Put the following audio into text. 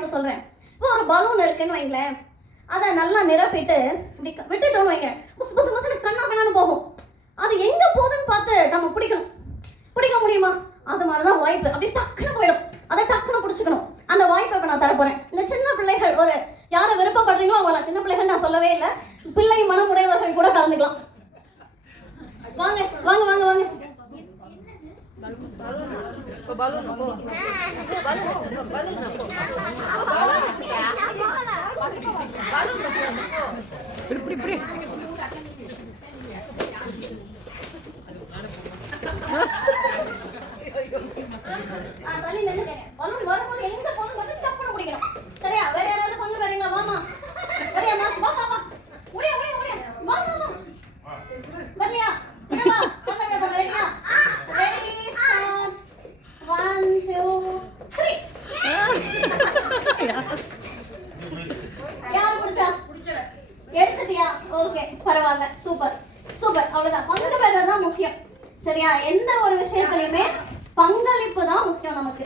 வாய்ப்பு சொல்கிறேன். இப்போ ஒரு பலூன் இருக்குன்னு வைங்களேன், அதை நல்லா நிரப்பிட்டு இப்படி விட்டுட்டோன்னு வைங்க, புசு புசு புசுன்னு கண்ணா கண்ணான்னு போகும். அது எங்கே போகுதுன்னு பார்த்து நம்ம பிடிக்க முடியுமா? அது மாதிரி தான் வாய்ப்பு, அப்படியே டக்குன்னு போயிடும். அதை டக்குன்னு பிடிச்சிக்கணும். அந்த வாய்ப்பை இப்போ நான் தரப்போகிறேன். இந்த சின்ன பிள்ளைகள், ஒரு யாரை விருப்பப்படுறீங்களோ அவங்களாம், சின்ன பிள்ளைகள் நான் சொல்லவே இல்லை, பிள்ளை மனமுடையவர்கள் கூட கலந்துக்கலாம். வாங்க வாங்க வாங்க வாங்க. வரும்போது எங்க போகணும் வந்து தப்புன்னு பிடிக்கணும். சரியா? வேற யாராவது பங்கு வரீங்களா? வாமா வரியாமா? வா வா வா, முடியா முடியா முடியா, வா வா வா, வரலையா? விடவா? பங்க ரெடியா? Ready start. 1 2 3. யார் பிடிச்சா? எடுத்துட்டியா? ஓகே, பரவாயில்ல, சூப்பர் சூப்பர். அவ்வளவுதான். பங்கு பெறதான் முக்கியம். சரியா? எந்த ஒரு விஷயத்துலயுமே பங்களிப்பு தான் முக்கியம் நமக்கு.